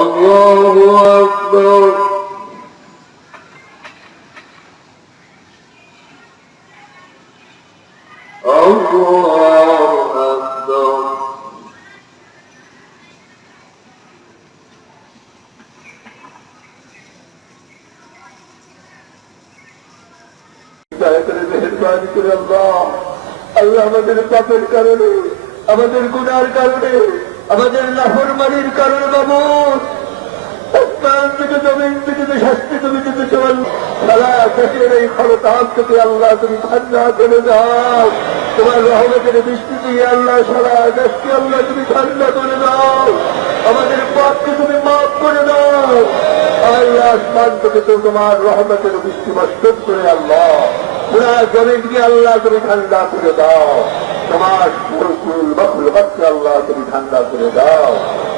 الله أكبر الله أكبر দয়া করে মেহরবানি করে আল্লাহ আল্লাহ আমাদের পাপের কারণে আমাদের গুনার কারণে আমাদের লাফরমানির কারণে বাবু আসমান থেকে থেকে যে শাস্তি তুমি এই থেকে আল্লাহ তুমি ঠান্ডা করে দাও। তোমার রহমতের বৃষ্টি দিয়ে আল্লাহ সারা আল্লাহ তুমি ঠান্ডা করে দাও। আমাদের পাপকে তুমি মাফ করে দাও। আল্লাহ আসমান থেকে তো তোমার রহমতের বৃষ্টি বর্ষণ করে আল্লাহ। পুরা আল্লাহ তুমি ঠান্ডা করে দাও। তোমার ফুল বকুল বাচ্চা আল্লাহ তুমি ঠান্ডা করে দাও।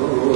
Ooh.